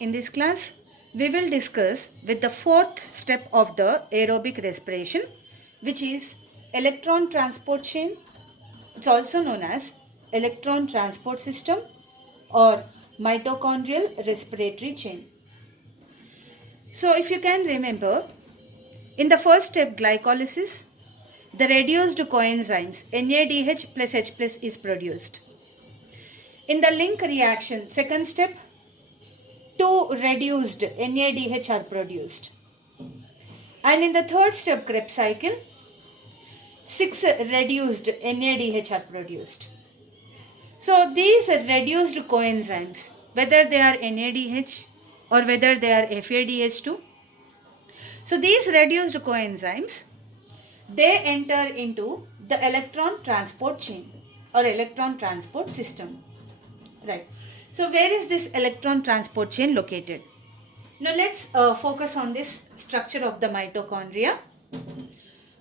In this class, we will discuss with the fourth step of the aerobic respiration, which is electron transport chain. It's also known as electron transport system or mitochondrial respiratory chain. So if you can remember, in the first step glycolysis, the reduced coenzymes NADH plus H plus is produced. In the link reaction, second step, two reduced NADH are produced. And in the third step Krebs cycle, 6 reduced NADH are produced. So these reduced coenzymes, whether they are NADH or whether they are FADH2, so these reduced coenzymes, they enter into the electron transport chain or electron transport system. Right. So where is this electron transport chain located? Now let's focus on this structure of the mitochondria.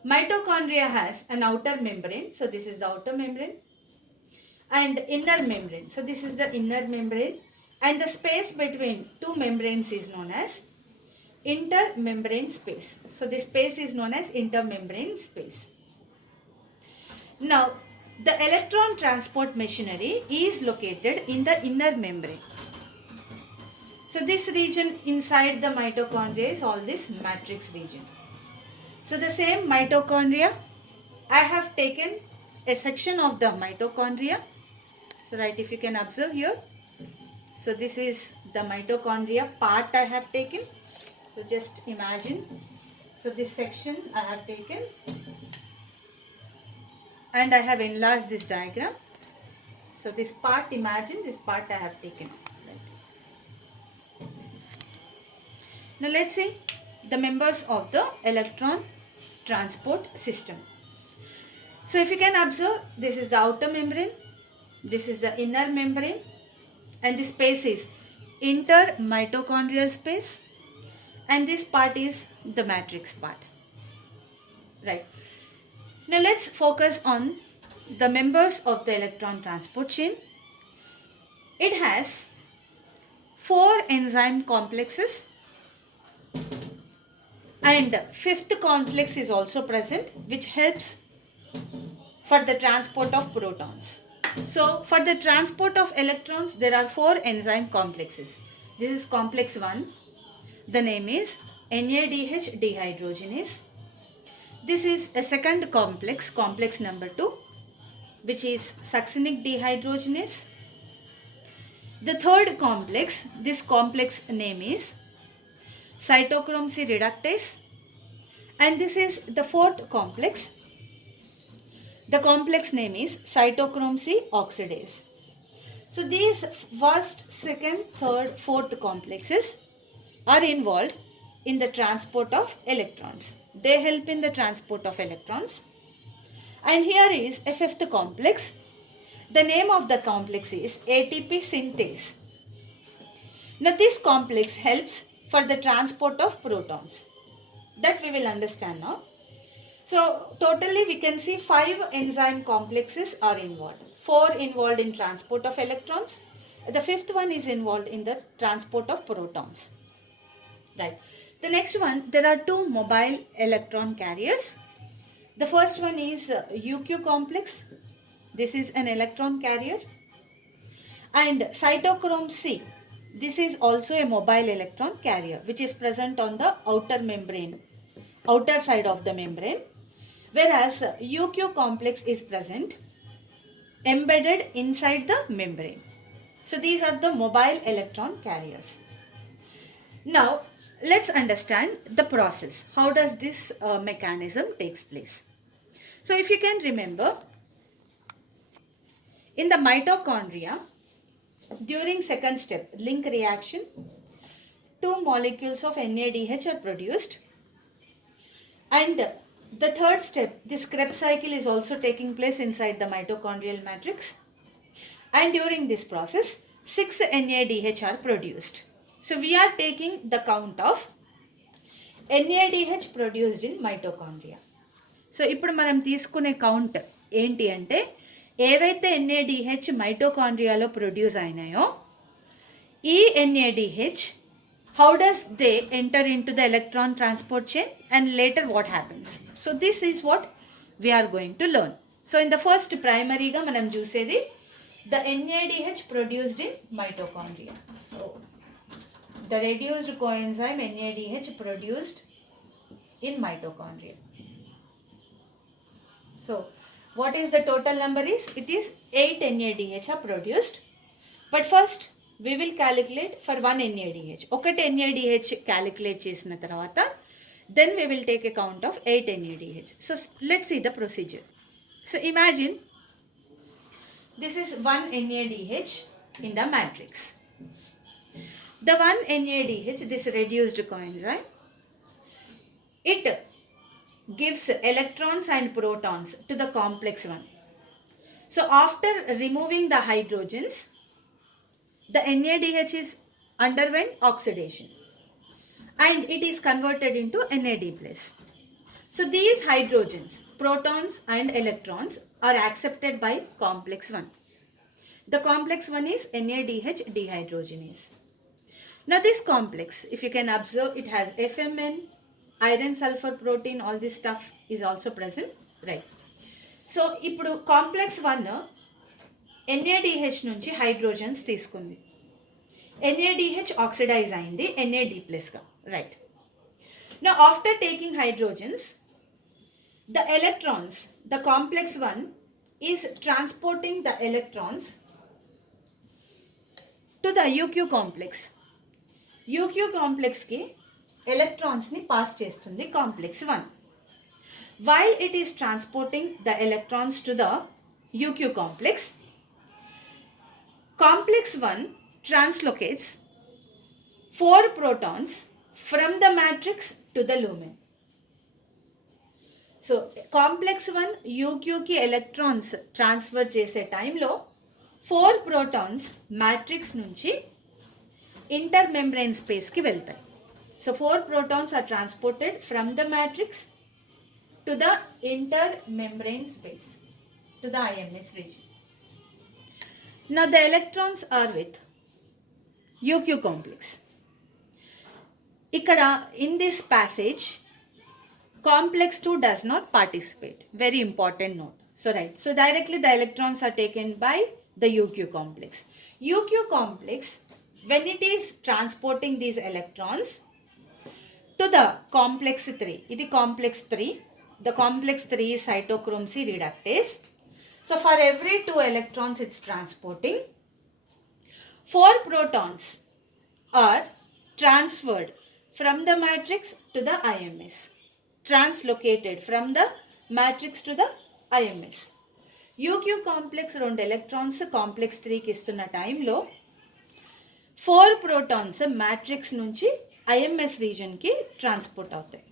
Mitochondria has an outer membrane. So this is the outer membrane and inner membrane. So this is the inner membrane, and the space between two membranes is known as intermembrane space. So this space is known as intermembrane space. Now the electron transport machinery is located in the inner membrane. So this region inside the mitochondria is all this matrix region. So the same mitochondria, I have taken a section of the mitochondria. So right, if you can observe here. So this is the mitochondria part I have taken. So just imagine. So this section I have taken and I have enlarged this diagram. So this part, imagine this part I have taken. Right. Now let's see the members of the electron transport system. So if you can observe, this is the outer membrane, this is the inner membrane, and this space is intermitochondrial space, and this part is the matrix part. Right. Now let's focus on the members of the electron transport chain. It has 4 enzyme complexes, and fifth complex is also present, which helps for the transport of protons. So for the transport of electrons, there are 4 enzyme complexes. This is complex 1. The name is NADH dehydrogenase. This is a second complex, complex number 2, which is succinic dehydrogenase. The third complex, this complex name is cytochrome C reductase, and this is the fourth complex. The complex name is cytochrome C oxidase. So these first, second, third, fourth complexes are involved in the transport of electrons. They help in the transport of electrons. And here is a fifth complex. The name of the complex is ATP synthase. Now this complex helps for the transport of protons. That we will understand now. So totally we can see 5 enzyme complexes are involved. 4 involved in transport of electrons. The fifth one is involved in the transport of protons. Right. The next one, there are 2 mobile electron carriers. The first one is UQ complex. This is an electron carrier. And cytochrome C. This is also a mobile electron carrier, which is present on the outer membrane, outer side of the membrane. Whereas UQ complex is present embedded inside the membrane. So these are the mobile electron carriers. Now let's understand the process. How does this mechanism takes place? So if you can remember, in the mitochondria, during second step, link reaction, 2 molecules of NADH are produced, and the third step, this Krebs cycle is also taking place inside the mitochondrial matrix, and during this process 6 NADH are produced. So we are taking the count of NADH produced in mitochondria. So ఇప్పుడు మనం తీసుకునే count ఏంటి అంటే, ఏవైతే NADH మైటోకాండ్రియాలో produce అయినాయో ఈ NADH how does they enter into the electron transport chain, and later what happens. So this is what we are going to learn. So in the first primary ga manam chusedi the NADH produced in mitochondria. So the reduced coenzyme NADH produced in mitochondria. So what is the total number is, it is 8 NADH are produced. But first we will calculate for 1 NADH. ఒకటి NADH calculate చేసిన తర్వాత then we will take a count of 8 NADH. So let's see the procedure. So imagine this is 1 NADH in the matrix. The 1 NADH, this reduced coenzyme, it gives electrons and protons to the complex 1. So after removing the hydrogens, the NADH is underwent oxidation and it is converted into NAD+. So these hydrogens, protons and electrons are accepted by complex 1. The complex 1 is NADH dehydrogenase. Now this complex, if you can observe, it has FMN, iron sulfur protein, all this stuff is also present, right? So ఇప్పుడు complex 1 NADH నుంచి hydrogens తీసుకుంది. NADH oxidise అయింది NAD+గా, right? Now after taking hydrogens, the electrons, the complex 1 is transporting the electrons to the UQ complex. UQ complex ki electrons ni pass చేస్తుంది complex 1. While it is transporting the electrons to the UQ complex, complex 1 translocates 4 protons from the matrix to the lumen. So complex 1 UQ ki electrons transfer చేసే టైంలో 4 protons matrix నుంచి intermembrane space ki వెళ్తాయి. So 4 protons are transported from the matrix to the intermembrane space, to the IMS region. Now the electrons are with UQ complex. Ikkada in this passage, complex 2 does not participate. Very important note. So right, so directly the electrons are taken by the UQ complex. UQ complex, when it is transporting these electrons to the complex 3, ఇది complex 3, the complex 3 is cytochrome C reductase. So for every 2 electrons it's transporting, 4 protons are transferred from the matrix to the IMS, translocated from the matrix to the IMS. UQ complex 2 electrons complex 3 కి ఇస్తున్న టైంలో 4 protons matrix నుంచి IMS region కి transport అవుతాయి.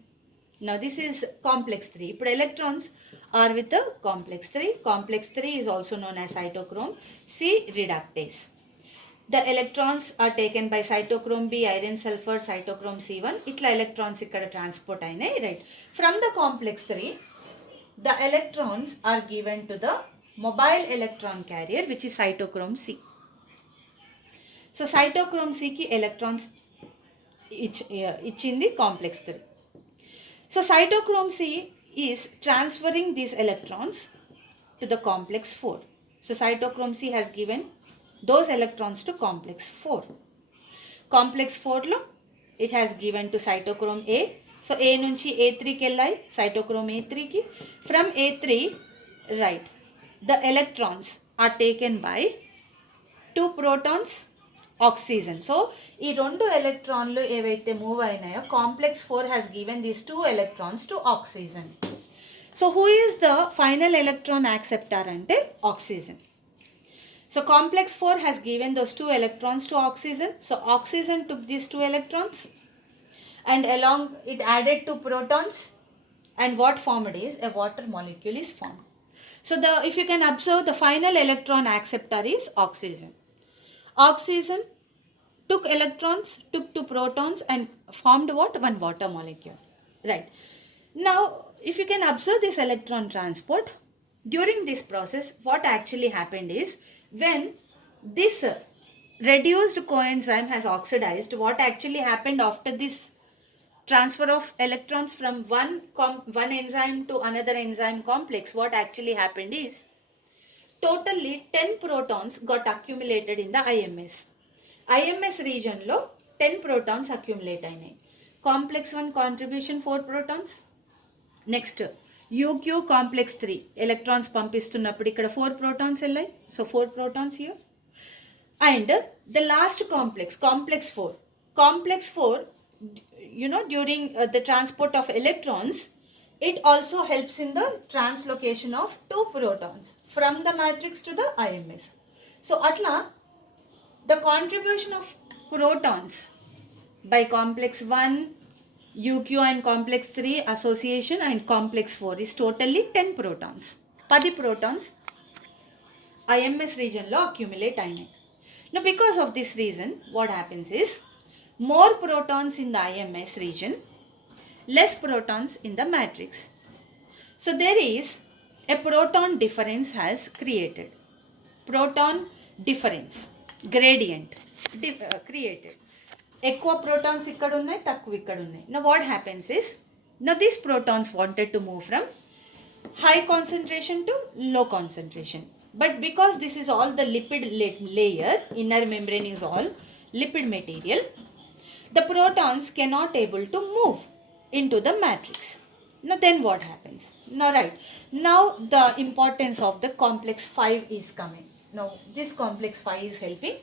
Now this is complex 3. ఇప్పుడు electrons are with the complex 3. Complex 3 is also known as cytochrome C reductase. The electrons are taken by cytochrome B, iron sulfur, cytochrome C1. ఇట్లా electrons ఇక్కడ transport అయినాయి, right? From the complex 3, the electrons are given to the mobile electron carrier, which is cytochrome C. So cytochrome C ki electrons ఇచ్చింది complex 3. So cytochrome C is transferring these electrons to the complex 4. So cytochrome C has given those electrons to complex 4. Complex 4 lo it has given to cytochrome A. So A nunchi A3 ki ellai cytochrome A3 ki. From A3, right, the electrons are taken by 2 protons, oxygen. So ఈ 2 ఎలక్ట్రాన్లు ఏవైతే move అయినాయో complex 4 has given these 2 electrons to oxygen. So who is the final electron acceptor అంటే oxygen. So complex 4 has given those 2 electrons to oxygen. So oxygen took these 2 electrons and along it added 2 protons, and what formed is a water molecule is formed. So if you can observe, the final electron acceptor is oxygen. Oxygen took electrons, took 2 protons and formed what? One water molecule, right? Now if you can observe this electron transport, during this process what actually happened is, when this reduced coenzyme has oxidized, what actually happened after this transfer of electrons from one enzyme to another enzyme complex, what actually happened is totally 10 protons got accumulated in the IMS. IMS region lo 10 protons accumulate అయినాయి. Complex 1 contribution 4 protons. Next UQ complex 3 electrons పంపిస్తున్నప్పుడు ఇక్కడ 4 protons వెళ్ళాయి. So 4 protons here. And the last complex 4. Complex 4, during the transport of electrons, it also helps in the translocation of 2 protons from the matrix to the IMS. So atla the contribution of protons by complex 1, UQ and complex 3 association and complex 4 is totally 10 protons. 10 protons IMS region lo accumulate అయినాయి. Now because of this reason, what happens is more protons in the IMS region, less protons in the matrix. So there is a proton difference has created. Proton difference, gradient created. ఎక్కువ protons ఇక్కడ ఉన్నాయి, తక్కువ ఇక్కడ ఉన్నాయి. Now what happens is, now these protons wanted to move from high concentration to low concentration. But because this is all the lipid layer, inner membrane is all lipid material, the protons cannot able to move into the matrix. Now then what happens? Now right, now the importance of the complex 5 is coming. Now this complex 5 is helping.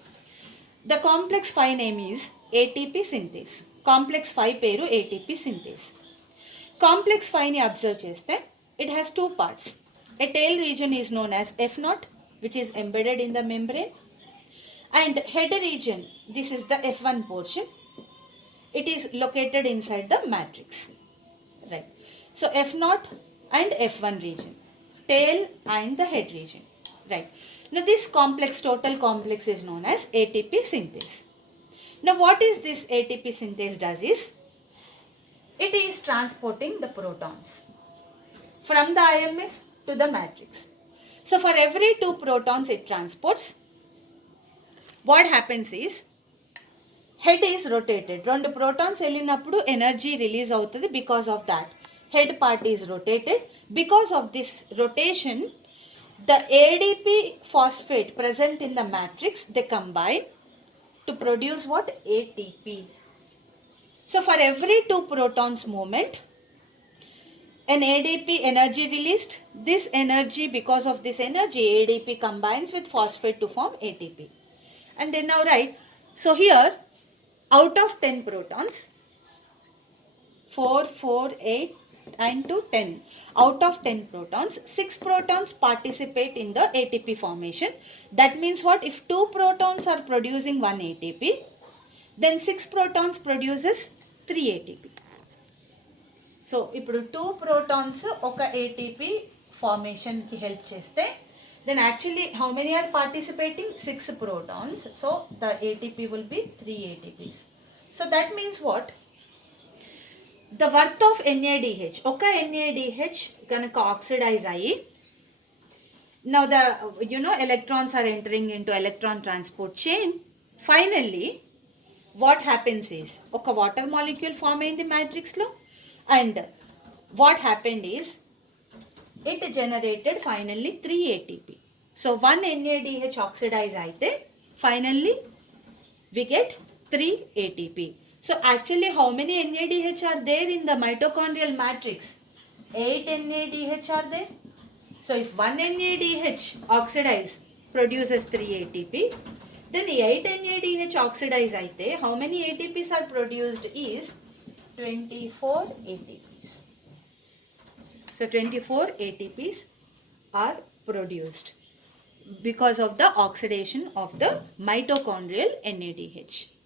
The complex 5 name is ATP synthase. Complex 5 పేరు ATP synthase. Complex 5 ని observe చేస్తే it has two parts. A tail region is known as F0, which is embedded in the membrane, and head region, this is the F1 portion. It is located inside the matrix, right? So F0 and F1 region, tail and the head region, right? Now this total complex is known as ATP synthase. Now what is this ATP synthase does is, it is transporting the protons from the IMS to the matrix. So for every 2 protons it transports, what happens is head is rotated. 2 protons వెళ్ళినప్పుడు energy release అవుతుంది. Because of that, head part is rotated. Because of this rotation, the ADP phosphate present in the matrix, they combine to produce what? ATP. So for every 2 protons movement, an ADP energy released. This energy, because of this energy, ADP combines with phosphate to form ATP. And then now write, so here out of 10 protons, 4, 4, 8 and to 10. Out of 10 protons, 6 protons participate in the ATP formation. That means what? If 2 protons are producing 1 ATP, then 6 protons produces 3 ATP. So ఇప్పుడు 2 protons ఒక ATP ఫార్మేషన్కి help చేస్తే, then actually how many are participating? 6 protons. So the ATP will be 3 ATPs. So that means what? The worth of NADH, ఒక NADH కనుక oxidise అయ్యి, now the electrons are entering into electron transport chain. Finally what happens is, ఒక water molecule form అయింది matrix లో, and what happened is it generated finally 3 ATP. So 1 NADH oxidize aithe finally we get 3 ATP. So actually how many NADH are there in the mitochondrial matrix? 8 NADH are there. So if 1 NADH oxidize produces 3 ATP, then 8 NADH oxidize aithe how many ATPs are produced is 24 ATPs. So 24 ATPs are produced because of the oxidation of the mitochondrial NADH.